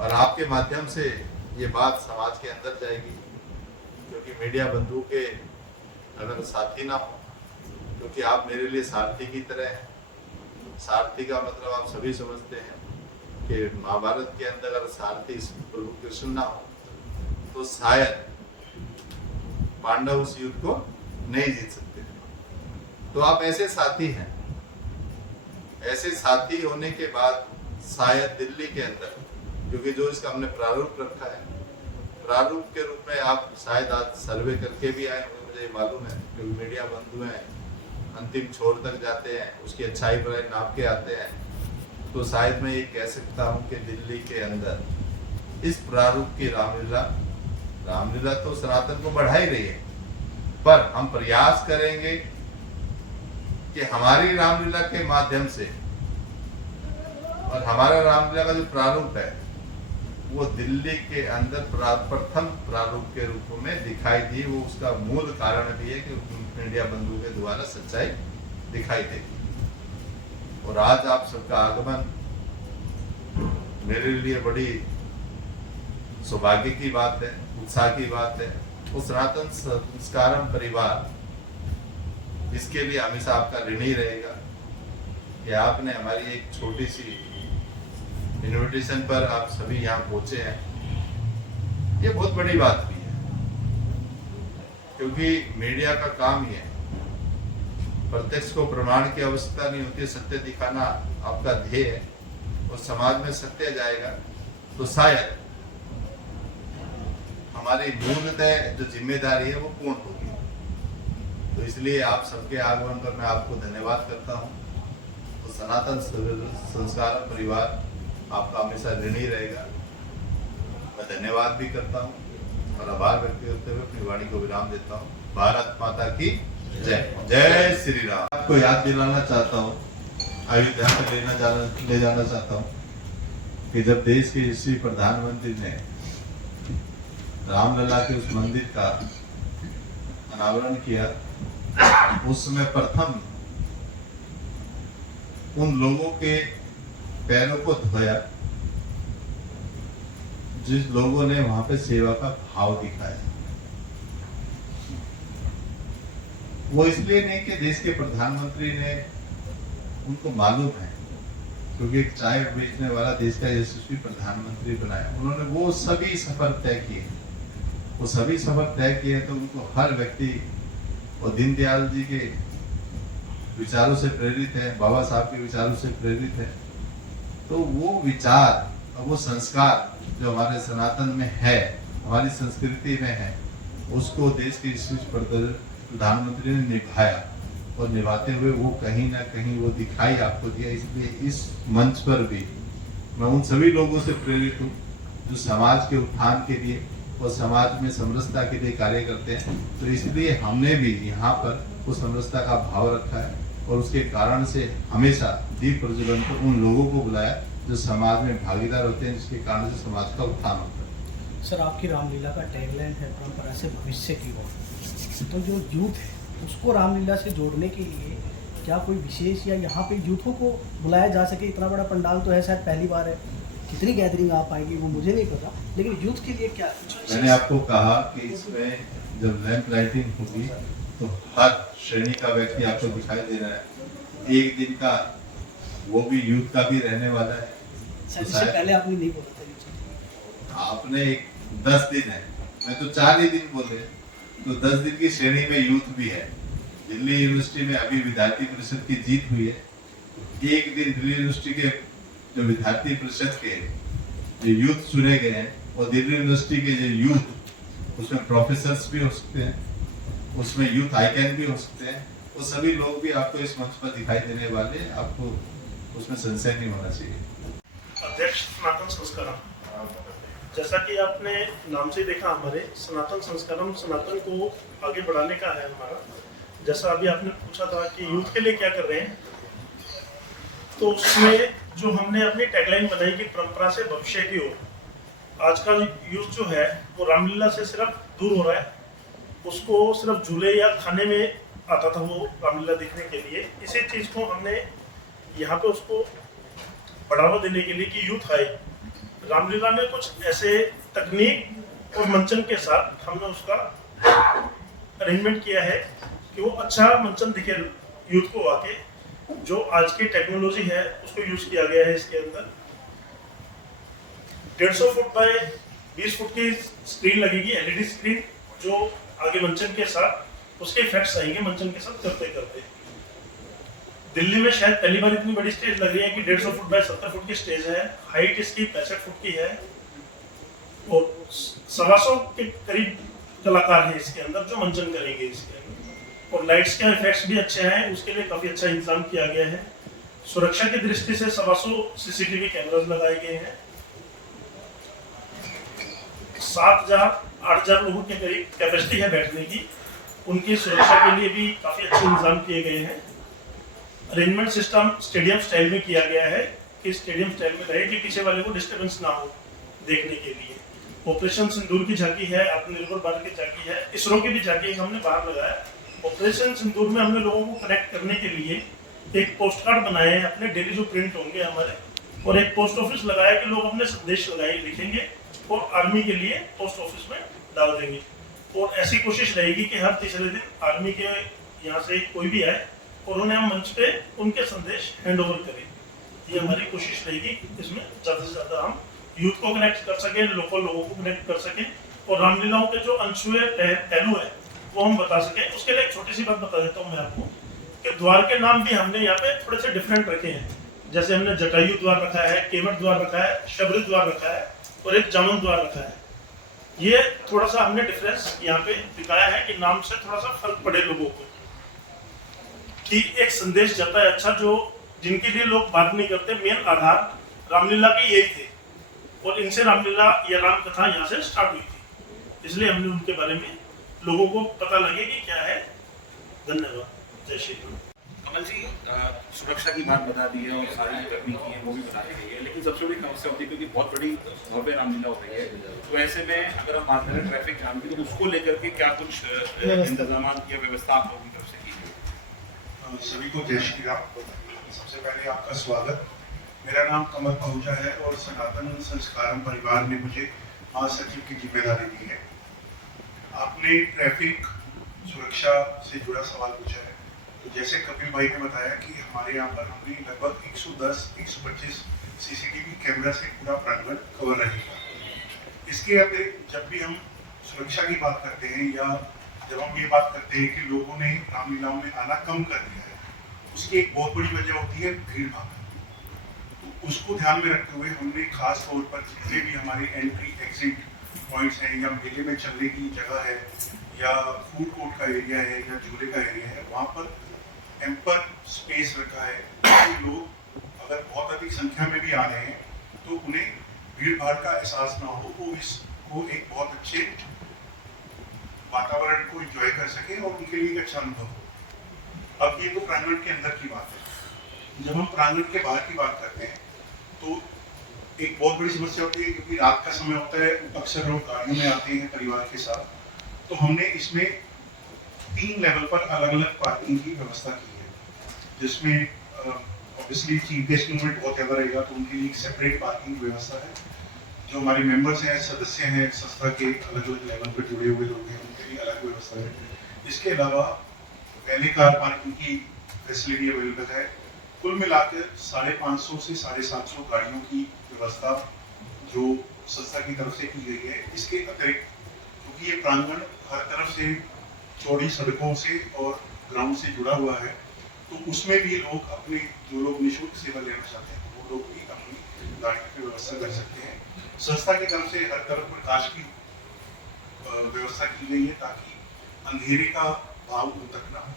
और आपके माध्यम से ये बात समाज के अंदर जाएगी, क्योंकि मीडिया बंधु के अगर साथी ना हो, क्योंकि आप मेरे लिए सारथी की तरह हैं। सारथी का मतलब आप सभी समझते हैं कि महाभारत के अंदर अगर सारथी प्रभु कृष्ण ना हो तो शायद पांडव उस युद्ध को नहीं जीत सकते। तो आप ऐसे साथी हैं। ऐसे साथी होने के बाद शायद दिल्ली के अंदर, क्योंकि जो इसका हमने प्रारूप रखा है, प्रारूप के रूप में आप शायद आज सर्वे करके भी आए होंगे, मुझे मालूम है, क्योंकि मीडिया बंधु हैं, अंतिम छोर तक जाते हैं, उसकी अच्छाई बुराई नाप के आते हैं। तो शायद मैं ये कह सकता हूँ कि दिल्ली के अंदर इस प्रारूप की रामलीला तो सनातन को बढ़ा ही रही है, पर हम प्रयास करेंगे कि हमारी रामलीला के माध्यम से और हमारा रामलीला का जो प्रारूप है वो दिल्ली के अंदर प्रथम प्रारूप के रूप में दिखाई दी। वो उसका मूल कारण भी है कि मीडिया बंधु के द्वारा सच्चाई दिखाई देगी। और आज आप सबका आगमन मेरे लिए बड़ी सौभाग्य की बात है, उत्साह की बात है। वो सनातन संस्कारम परिवार इसके लिए हमेशा आपका ऋणी रहेगा कि आपने हमारी एक छोटी सी इन्विटेशन पर आप सभी यहाँ पहुंचे हैं। ये बहुत बड़ी बात भी है, क्योंकि मीडिया का काम ही है। प्रत्यक्ष को प्रमाण की आवश्यकता नहीं होती, सत्य दिखाना आपका ध्येय है। और समाज में सत्य जाएगा तो शायद हमारी मूलतः जो जिम्मेदारी है वो पूर्ण होगी। तो इसलिए आप सबके आगमन पर मैं आपको धन्यवाद करता हूँ। तो सनातन संस्कार परिवार आपका हमेशा ऋणी रहेगा। मैं धन्यवाद भी करता हूँ और आभार व्यक्त करते हुए अपनी वाणी को विराम देता हूँ। भारत माता की जय। जय श्री राम। आपको याद दिलाना चाहता हूँ, अयोध्या में ले जाना चाहता हूँ कि जब देश के यशस्वी प्रधानमंत्री ने रामलला के उस मंदिर का अनावरण किया, उस समय प्रथम उन लोगों के पैरों को धोया जिस लोगों ने वहां पे सेवा का भाव दिखाया। वो इसलिए नहीं कि देश के प्रधानमंत्री ने, उनको मालूम है, क्योंकि एक चाय बेचने वाला देश का यशस्वी प्रधानमंत्री बनाया। उन्होंने वो सभी सफर तय किए, वो सभी सफर तय किए। तो उनको हर व्यक्ति और दीनदयाल जी के विचारों से प्रेरित है, बाबा साहब के विचारों से प्रेरित है। तो वो विचार और वो संस्कार जो हमारे सनातन में है, हमारी संस्कृति में है, उसको देश के प्रधानमंत्री ने निभाया और निभाते हुए वो कहीं ना कहीं वो दिखाई आपको दिया। इसलिए इस मंच पर भी मैं उन सभी लोगों से प्रेरित हूँ जो समाज के उत्थान के लिए और समाज में समरसता के लिए कार्य करते हैं। तो इसलिए हमने भी यहाँ पर वो समरसता का भाव रखा है और उसके कारण से हमेशा दीप प्रज्वलन पर उन लोगों को बुलाया जो समाज में भागीदार होते हैं, जिसके कारण से समाज का उत्थान होता है। सर, आपकी रामलीला का टैगलाइन है परंपरा से भविष्य की ओर। तो जो यूथ है उसको रामलीला से जोड़ने के लिए क्या कोई विशेष या यहाँ पे यूथों को बुलाया जा सके? इतना बड़ा पंडाल तो है, शायद पहली बार है। कितनी गैदरिंग आ पाएगी वो मुझे नहीं पता, लेकिन यूथ के लिए क्या? मैंने आपको कहा कि इसमें जब लैंप लाइटिंग होगी तो हर श्रेणी का व्यक्ति आपको दिखाई दे रहा है। एक दिन का वो भी यूथ का भी रहने वाला है। सर, इससे पहले आपने नहीं बोला था। आपने 10 दिन है, मैं तो 4 ही दिन बोले, तो 10 दिन की श्रेणी में यूथ भी है। दिल्ली यूनिवर्सिटी में अभी विद्यार्थी परिषद की जीत हुई है। एक दिन दिल्ली यूनिवर्सिटी के जो विद्यार्थी परिषद के जो यूथ चुने गए हैं और दिल्ली यूनिवर्सिटी के जो यूथ, उसमें प्रोफेसर्स भी हो सकते हैं, उसमें यूथ आइकन भी हो सकते हैं। वो सभी लोग भी आपको इस मंच पर दिखाई देने वाले, आपको उसमें संशय नहीं होना चाहिए। अध्यक्ष सनातन संस्कारम, जैसा कि आपने नाम से देखा, हमारे सनातन संस्कारम सनातन को आगे बढ़ाने का है हमारा। जैसा अभी आपने पूछा था कि यूथ के लिए क्या कर रहे हैं, तो उसमें जो हमने अपनी टैगलाइन बनाई कि परंपरा से भविष्य की ओर। आजकल यूथ जो है वो रामलीला से सिर्फ दूर हो रहा है। उसको सिर्फ झूले या खाने में आता था वो रामलीला देखने के लिए। इसी चीज़ को हमने यहाँ पे उसको बढ़ावा देने के लिए कि यूथ आए रामलीला में कुछ ऐसे तकनीक और मंचन के साथ हमने उसका अरेंजमेंट किया है कि वो अच्छा मंचन दिखे यूथ को आके। जो आज की टेक्नोलॉजी है उसको यूज किया गया है इसके अंदर। 150 फुट बाय 20 फुट की स्क्रीन लगेगी, एलईडी स्क्रीन, जो आगे मंचन के साथ उसके इफेक्ट्स आएंगे मंचन के साथ करते करते। दिल्ली में शायद पहली बार इतनी बड़ी स्टेज लग रही है कि 150 फुट बाय 70 फुट की स्टेज है। हाइट इसकी 65 फुट की है और 125 के करीब कलाकार हैं इसके अंदर जो मंचन करेंगे इसके अंदर। और लाइट्स के इफेक्ट्स भी अच्छे हैं, उसके लिए काफी अच्छा इंतजाम किया गया है। सुरक्षा की दृष्टि से 125 सीसीटीवी कैमरास लगाए गए हैं। 7,000-8,000 लोगों के करीब कैपेसिटी है बैठने की, उनकी सुरक्षा के लिए भी काफी अच्छे इंतजाम किए गए हैं। अरेंजमेंट सिस्टम स्टेडियम स्टाइल में किया गया है कि स्टेडियम स्टाइल में रहे कि पीछे वाले को डिस्टर्बेंस ना हो देखने के लिए। ऑपरेशन सिंदूर की झांकी है, आत्मनिर्भर भारत की झांकी है, इसरो की भी झांकी हमने बाहर लगाया। ऑपरेशन सिंदूर में हमने लोगों को कनेक्ट करने के लिए एक पोस्ट कार्ड बनाए हैं अपने डेली जो प्रिंट होंगे हमारे, और एक पोस्ट ऑफिस लगाया कि लोग अपने संदेश लगाए लिखेंगे और आर्मी के लिए पोस्ट ऑफिस में डाल देंगे। और ऐसी कोशिश रहेगी कि हर तीसरे दिन आर्मी के यहाँ से कोई भी आए और उन्हें हम मंच पे उनके संदेश हैंड ओवर करें। ये हमारी कोशिश रहेगी कि इसमें ज़्यादा से ज़्यादा हम यूथ को कनेक्ट कर सकें, लोकल लोगों को कनेक्ट कर सकें और रामलीलाओं के जो अनछुए पहलू है वो हम बता सकें। उसके लिए एक छोटी सी बात बता देता हूँ मैं आपको कि द्वार के नाम भी हमने यहाँ पे थोड़े से डिफरेंट रखे हैं। जैसे हमने जटायु द्वार रखा है, केवट द्वार रखा है, शबरी द्वार रखा है और एक जामुन द्वार रखा है। ये थोड़ा सा हमने डिफरेंस यहाँ पे दिखाया है कि नाम से थोड़ा सा फर्क पड़े लोगों को, कि एक संदेश जाता है अच्छा, जो जिनके लिए लोग बात नहीं करते। मेन आधार रामलीला के यही थे और इनसे रामलीला या राम कथा यहाँ से स्टार्ट हुई थी, इसलिए हमने उनके बारे में लोगों को पता लगे कि क्या है। धन्यवाद। जय श्री राम। कमल जी, सुरक्षा की बात बता दी है और सारी जो तकनीकी है वो भी बता दी गई है, लेकिन सबसे बड़ी समस्या होती है क्योंकि बहुत बड़ी भव्य रामलीला हो रही है, तो ऐसे में अगर हम बात करें ट्रैफिक जाम की, तो उसको लेकर के क्या कुछ इंतजाम या व्यवस्था आप लोगों की तरफ से की गई? सभी को जय श्री राम। सबसे पहले आपका स्वागत। मेरा नाम कमल पहुंचा है और सनातन संस्कारम परिवार ने मुझे महासचिव की जिम्मेदारी दी है। आपने ट्रैफिक सुरक्षा से जुड़ा सवाल पूछा है, तो जैसे कपिल भाई ने बताया कि हमारे यहाँ पर हमने लगभग 110-125 सीसीटीवी कैमरा से पूरा प्रांगण कवर रहेगा। इसके अतिरिक्त जब भी हम सुरक्षा की बात करते हैं या जब हम ये बात करते हैं कि लोगों ने रामलीलाओं में आना कम कर दिया है, उसकी एक बहुत बड़ी वजह होती है भीड़ भाड़। तो उसको ध्यान में रखते हुए हमने खास तौर पर जितने भी हमारे एंट्री एग्जिट पॉइंट्स हैं या मेले में चलने की जगह है या फूड कोर्ट का एरिया है या झूले का एरिया है, वहाँ पर एम्पर स्पेस रखा है कि लोग अगर बहुत अधिक संख्या में भी आ रहे हैं तो उन्हें भीड़ भाड़ का एहसास ना हो, वो इसको एक बहुत अच्छे वातावरण को एंजॉय कर सके और उनके लिए एक अच्छा अनुभव हो। अब ये तो प्रांगण के अंदर की बात है। जब हम प्रांगण के बाहर की बात करते हैं तो एक बहुत बड़ी समस्या होती है, क्योंकि रात का समय होता है, अक्सर लोग गाड़ियों में आते हैं परिवार के साथ, तो हमने इसमें 3 लेवल पर अलग अलग पार्किंग की व्यवस्था की है, जिसमें ऑब्वियसली चीफ गेस्ट मूवमेंट बहुत ज़्यादा रहेगा तो उनके लिए एक सेपरेट पार्किंग व्यवस्था है। जो हमारे मेंबर्स हैं, सदस्य हैं, संस्था के अलग अलग लेवल पर जुड़े हुए लोग हैं, उनके लिए अलग व्यवस्था है। इसके अलावा पहले कार पार्किंग की फैसिलिटी अवेलेबल है। कुल मिलाकर 550 से 750 गाड़ियों की व्यवस्था जो संस्था की तरफ से की गई है। इसके अतिरिक्त क्योंकि ये प्रांगण हर तरफ से चौड़ी सड़कों से और ग्राउंड से जुड़ा हुआ है, तो उसमें भी लोग अपने जो लोग निःशुल्क सेवा लेना चाहते हैं वो लोग भी अपनी गाड़ी की व्यवस्था कर सकते हैं। संस्था की तरफ से हर तरफ प्रकाश की व्यवस्था की गई है ताकि अंधेरे का भाव उन तक ना हो।